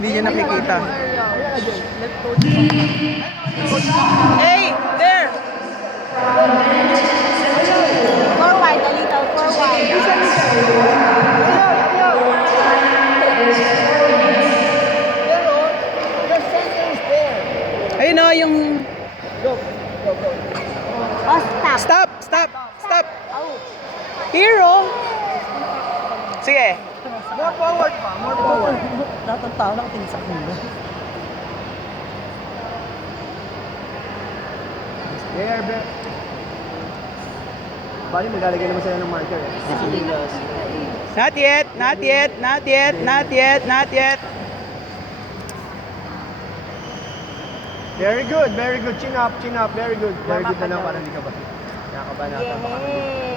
Hindi niya nakikita. Hey! There! Forward, a little forward. Ayun o, yung... Oh, stop. Stop! Stop! Stop! Oh. Hero! Sige. More forward pa, more forward. Lahat ng tao nakatingin sa ulo. There, there. Bali, maglalagay naman sila ng marker eh. Not yet, not yet, not yet, not yet, not yet. Very good, very good. Chin up, very good. Very good na lang para hindi ka ba. Nakakabahan na. Yay!